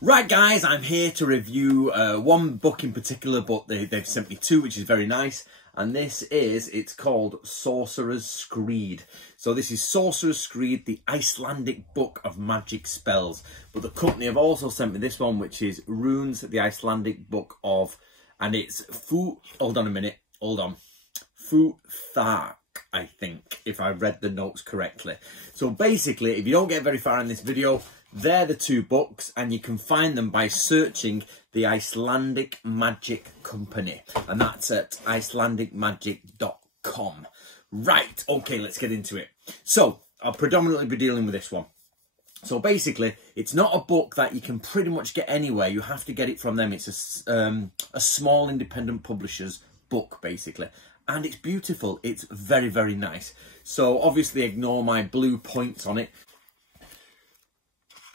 Right guys, I'm here to review one book in particular, but they've sent me two, which is very nice. And it's called Sorcerers Screed. So this is Sorcerers Screed, the Icelandic book of magic spells. But the company have also sent me this one, which is Runes, the Icelandic book of, and it's hold on a minute, Futhark, I think, if I read the notes correctly. So basically, if you don't get very far in this video, they're the two books, and you can find them by searching the Icelandic Magic Company, and that's at icelandicmagic.com. Right, okay, let's get into it. So, I'll predominantly be dealing with this one. So basically, it's not a book that you can pretty much get anywhere. You have to get it from them. It's a small independent publisher's book, basically. And it's beautiful. It's very, very nice. So obviously ignore my blue points on it.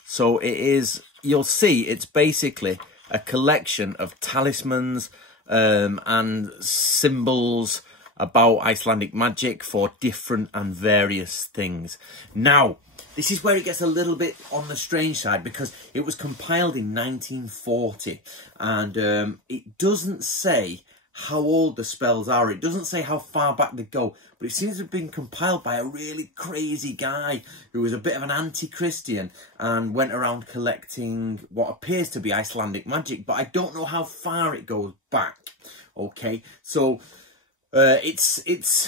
So it is, you'll see, it's basically a collection of talismans and symbols about Icelandic magic for different and various things. Now, this is where it gets a little bit on the strange side, because it was compiled in 1940, and it doesn't say how old the spells are. It doesn't say how far back they go, but it seems to have been compiled by a really crazy guy who was a bit of an anti-Christian and went around collecting what appears to be Icelandic magic, but I don't know how far it goes back. Okay, so it's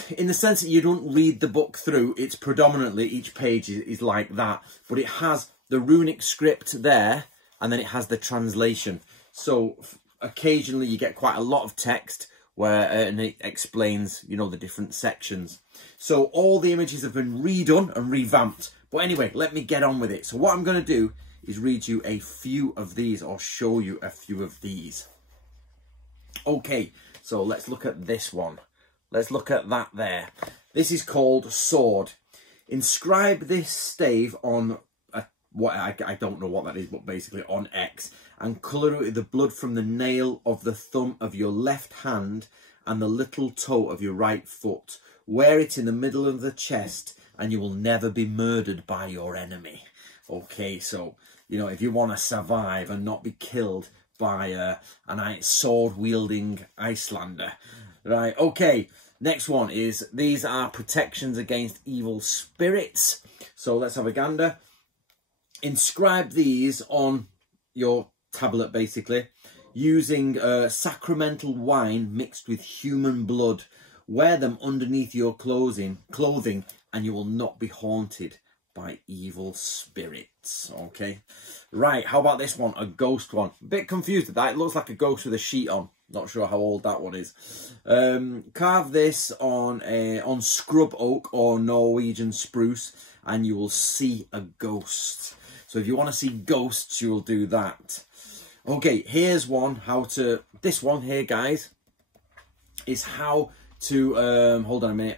in the sense that you don't read the book through. It's predominantly, each page is like that, but it has the runic script there, and then it has the translation. So occasionally you get quite a lot of text where and it explains, you know, the different sections. So all the images have been redone and revamped. But anyway, let me get on with it. So what I'm going to do is read you a few of these, or show you a few of these. Okay, so let's look at this one. Let's look at that there. This is called Sword. Inscribe this stave on I don't know what that is, but basically on X, and colour it with the blood from the nail of the thumb of your left hand and the little toe of your right foot. Wear it in the middle of the chest, and you will never be murdered by your enemy. Okay, so, you know, if you want to survive and not be killed by a sword-wielding Icelander. Right, okay, next one is, these are protections against evil spirits. So let's have a gander. Inscribe these on your tablet, basically, using sacramental wine mixed with human blood. Wear them underneath your clothing, and you will not be haunted by evil spirits. Okay, right, how about this one, a ghost one? A bit confused with that. It looks like a ghost with a sheet on. Not sure how old that one is. Carve this on scrub oak or Norwegian spruce, and you will see a ghost. So if you want to see ghosts, you will do that. Okay, here's one. This one here, guys, is how to, hold on a minute,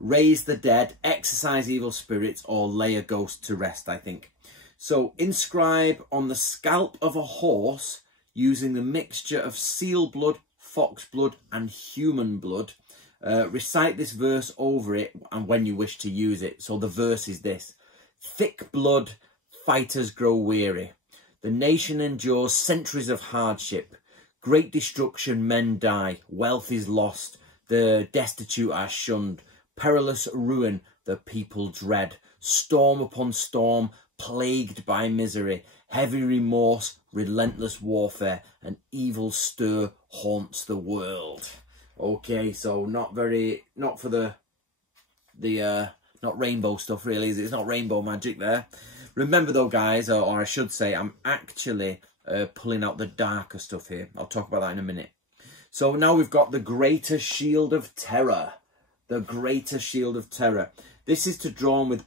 raise the dead, exorcise evil spirits, or lay a ghost to rest, I think. So inscribe on the scalp of a horse using the mixture of seal blood, fox blood, and human blood. Recite this verse over it and when you wish to use it. So the verse is this: thick blood, fighters grow weary. The nation endures centuries of hardship. Great destruction, men die. Wealth is lost. The destitute are shunned. Perilous ruin, the people dread. Storm upon storm, plagued by misery. Heavy remorse, relentless warfare, and evil stir haunts the world. Okay, so not rainbow stuff, really, is it? It's not rainbow magic there. Remember though, guys, or I should say, I'm actually pulling out the darker stuff here. I'll talk about that in a minute. So now we've got the Greater Shield of Terror. The Greater Shield of Terror. This is to draw with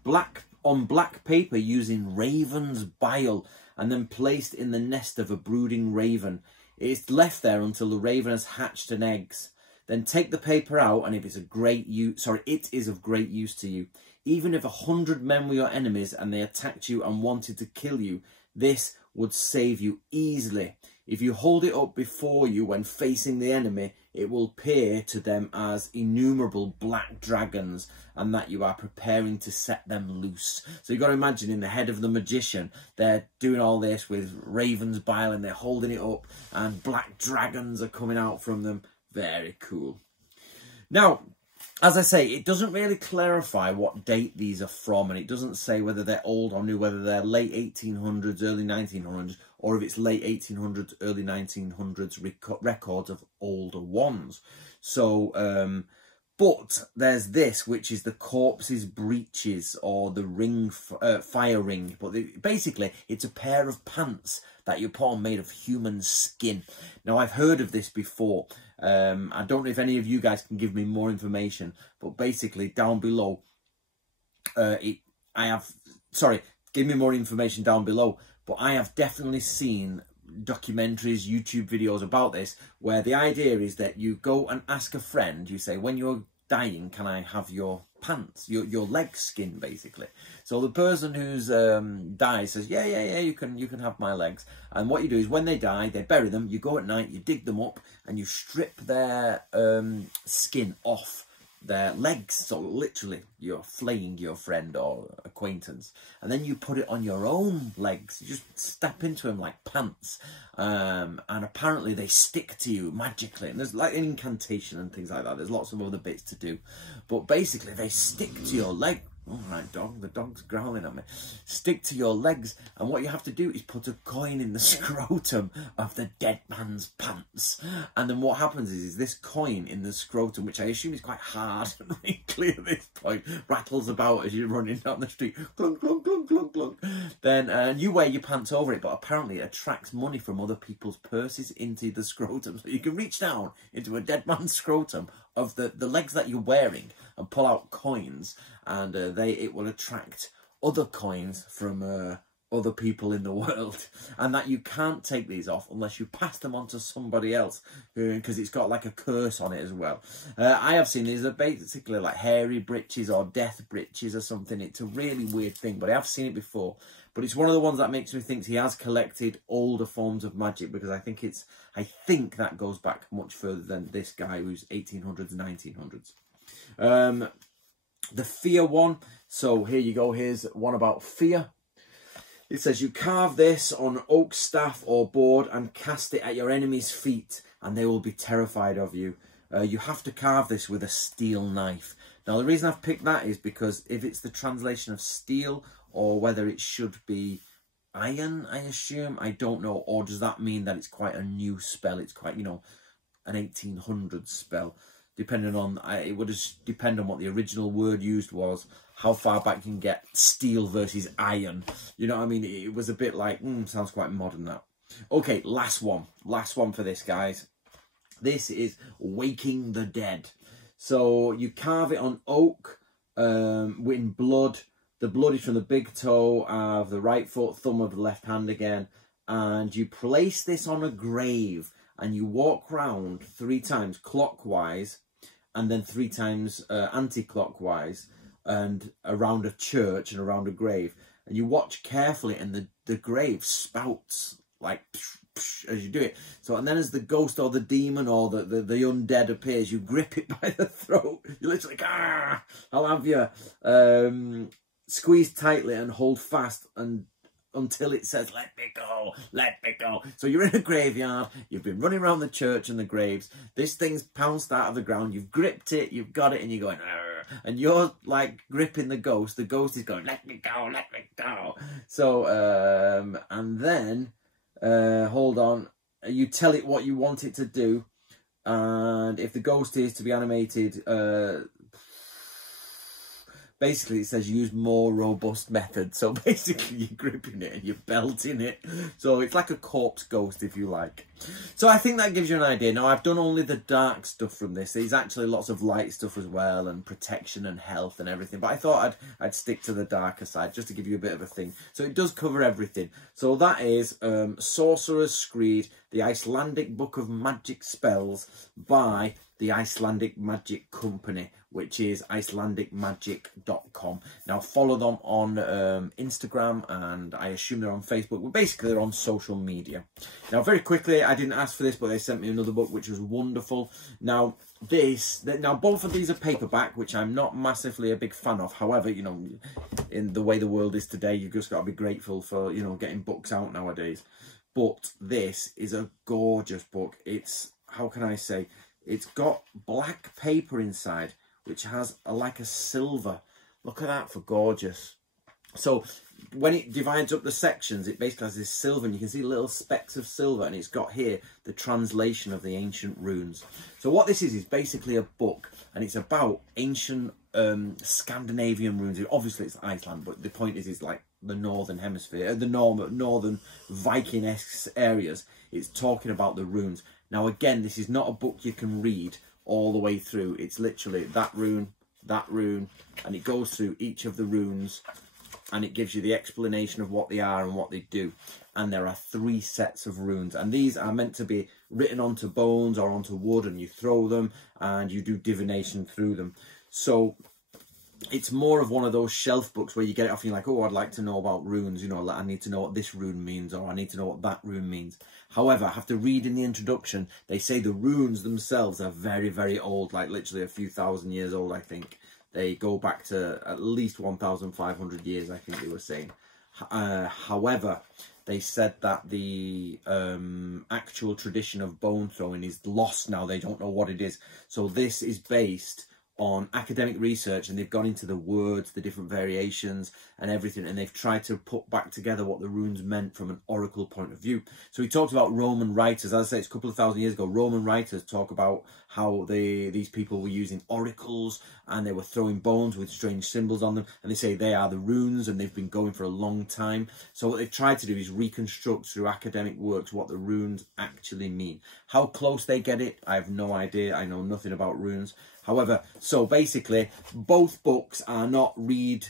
on black paper using raven's bile, and then placed in the nest of a brooding raven. It's left there until the raven has hatched an eggs. Then take the paper out, and if it's it is of great use to you. Even if 100 men were your enemies and they attacked you and wanted to kill you, this would save you easily. If you hold it up before you when facing the enemy, it will appear to them as innumerable black dragons, and that you are preparing to set them loose. So you've got to imagine in the head of the magician, they're doing all this with raven's bile and they're holding it up and black dragons are coming out from them. Very cool. Now, as I say, it doesn't really clarify what date these are from, and it doesn't say whether they're old or new, whether they're late 1800s, early 1900s, or if it's late 1800s, early 1900s records of older ones. So, but there's this, which is the corpse's breeches, or the ring, fire ring. But basically, it's a pair of pants that you put on made of human skin. Now, I've heard of this before. I don't know if any of you guys can give me more information, but basically down below, give me more information down below. But I have definitely seen documentaries, YouTube videos about this, where the idea is that you go and ask a friend, you say, when you're dying, can I have your pants, your leg skin, basically. So the person who's died says, yeah, you can have my legs. And what you do is when they die, they bury them, you go at night, you dig them up, and you strip their skin off their legs. So literally, you're flaying your friend or acquaintance, and then you put it on your own legs. You just step into them like pants, and apparently they stick to you magically. And there's like an incantation and things like that. There's lots of other bits to do, but basically they stick to your leg. All right, dog. The dog's growling at me. Stick to your legs, and what you have to do is put a coin in the scrotum of the dead man's pants. And then what happens is this coin in the scrotum, which I assume is quite hard and wrinkly at this point, rattles about as you're running down the street. Clunk, clunk, clunk, clunk, clunk. Then you wear your pants over it, but apparently it attracts money from other people's purses into the scrotum. So you can reach down into a dead man's scrotum of the legs that you're wearing and pull out coins, and it will attract other coins from other people in the world, and that you can't take these off unless you pass them on to somebody else, because it's got like a curse on it as well. I have seen these are basically like hairy breeches or death breeches or something. It's a really weird thing, but I have seen it before. But it's one of the ones that makes me think he has collected older forms of magic, because I think that goes back much further than this guy who's 1800s, 1900s. The fear one. So here you go. Here's one about fear. It says, you carve this on oak staff or board and cast it at your enemy's feet, and they will be terrified of you. You have to carve this with a steel knife. Now, the reason I've picked that is because if it's the translation of steel, or whether it should be iron, I assume, I don't know. Or does that mean that it's quite a new spell? It's quite, an 1800s spell. Depending on, it would depend on what the original word used was, how far back you can get steel versus iron. You know what I mean? It was a bit like, sounds quite modern, that. Okay, last one for this, guys. This is Waking the Dead. So you carve it on oak, in blood. The blood is from the big toe of the right foot, thumb of the left hand again. And you place this on a grave, and you walk round 3 times clockwise, and then 3 times anti-clockwise, and around a church and around a grave. And you watch carefully, and the grave spouts like as you do it. So, and then as the ghost or the demon or the undead appears, you grip it by the throat. You literally, I'll have you squeeze tightly and hold fast until it says, let me go, let me go. So you're in a graveyard, you've been running around the church and the graves, this thing's pounced out of the ground, you've gripped it, you've got it, and you're going, arr, and you're like gripping the ghost is going, let me go, let me go. So, and then, hold on, you tell it what you want it to do, and if the ghost is to be animated, basically, it says use more robust method. So basically, you're gripping it and you're belting it. So it's like a corpse ghost, if you like. So I think that gives you an idea. Now, I've done only the dark stuff from this. There's actually lots of light stuff as well, and protection and health and everything. But I thought I'd stick to the darker side, just to give you a bit of a thing. So it does cover everything. So that is Sorcerers Screed, the Icelandic Book of Magic Spells by the Icelandic Magic Company, which is icelandicmagic.com. Now follow them on Instagram, and I assume they're on Facebook. Well, basically they're on social media. Now very quickly, I didn't ask for this, but they sent me another book which was wonderful. Now both of these are paperback, which I'm not massively a big fan of. However, you know, in the way the world is today, you've just got to be grateful for, you know, getting books out nowadays. But this is a gorgeous book. It's, how can I say, it's got black paper inside, which has like a silver. Look at that for gorgeous. So when it divides up the sections, it basically has this silver, and you can see little specks of silver, and it's got here the translation of the ancient runes. So what this is basically a book, and it's about ancient Scandinavian runes. Obviously it's Iceland, but the point is like the northern hemisphere, the northern Viking-esque areas. It's talking about the runes. Now again, this is not a book you can read all the way through. It's literally that rune, and it goes through each of the runes, and it gives you the explanation of what they are and what they do. And there are 3 sets of runes, and these are meant to be written onto bones or onto wood, and you throw them and you do divination through them. So it's more of one of those shelf books where you get it off and you're like, oh, I'd like to know about runes, you know, I need to know what this rune means, or I need to know what that rune means. However, I have to read in the introduction, they say the runes themselves are very, very old, like literally a few thousand years old, I think. They go back to at least 1,500 years, I think they were saying. However, they said that the actual tradition of bone throwing is lost now. They don't know what it is. So this is based on academic research, and they've gone into the words, the different variations and everything, and they've tried to put back together what the runes meant from an oracle point of view. So he talks about Roman writers. As I say, it's a couple of thousand years ago. Roman writers talk about how these people were using oracles, and they were throwing bones with strange symbols on them, and they say they are the runes, and they've been going for a long time. So what they've tried to do is reconstruct through academic works what the runes actually mean. How close they get it, I have no idea. I know nothing about runes. However, so basically, both books are not read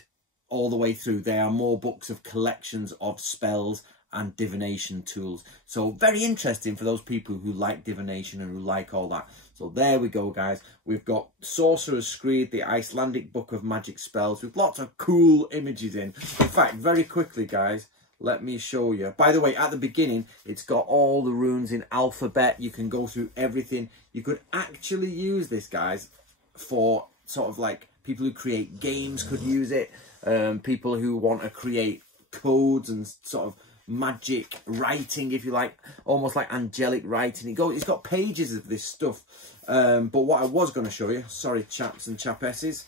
all the way through. They are more books of collections of spells and divination tools. So very interesting for those people who like divination and who like all that. So there we go, guys. We've got Sorcerers Screed, the Icelandic Book of Magic Spells, with lots of cool images in. In fact, very quickly, guys, let me show you. By the way, at the beginning, it's got all the runes in alphabet. You can go through everything. You could actually use this, guys, for sort of like people who create games could use it. People who want to create codes and sort of magic writing, if you like, almost like angelic writing. It's got pages of this stuff. But what I was going to show you, sorry chaps and chapesses,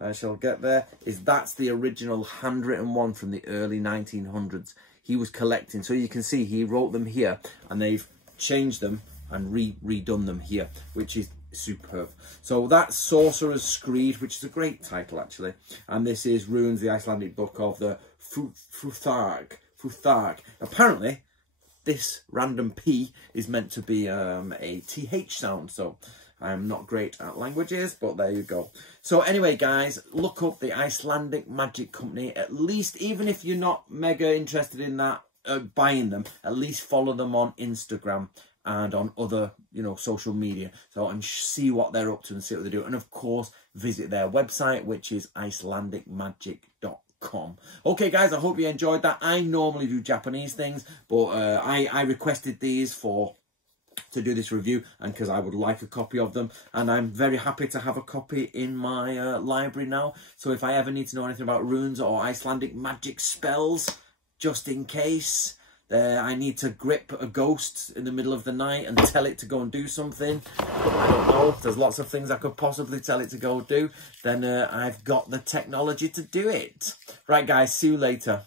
I shall get there, is that's the original handwritten one from the early 1900s. He was collecting, so you can see he wrote them here, and they've changed them and redone them here, which is superb. So that's Sorcerers Screed, which is a great title actually, and this is Runes, the Icelandic book of the Futhark. Apparently this random P is meant to be a TH sound, so I'm not great at languages, but there you go. So anyway, guys, look up the Icelandic Magic Company. At least, even if you're not mega interested in that, buying them, at least follow them on Instagram and on other, you know, social media, so and see what they're up to and see what they do. And of course, visit their website, which is icelandicmagic.com. Okay, guys, I hope you enjoyed that. I normally do Japanese things, but I requested these to do this review, and because I would like a copy of them, and I'm very happy to have a copy in my library now. So if I ever need to know anything about runes or Icelandic magic spells, just in case I need to grip a ghost in the middle of the night and tell it to go and do something, I don't know, there's lots of things I could possibly tell it to go do, then I've got the technology to do it. Right, guys, see you later.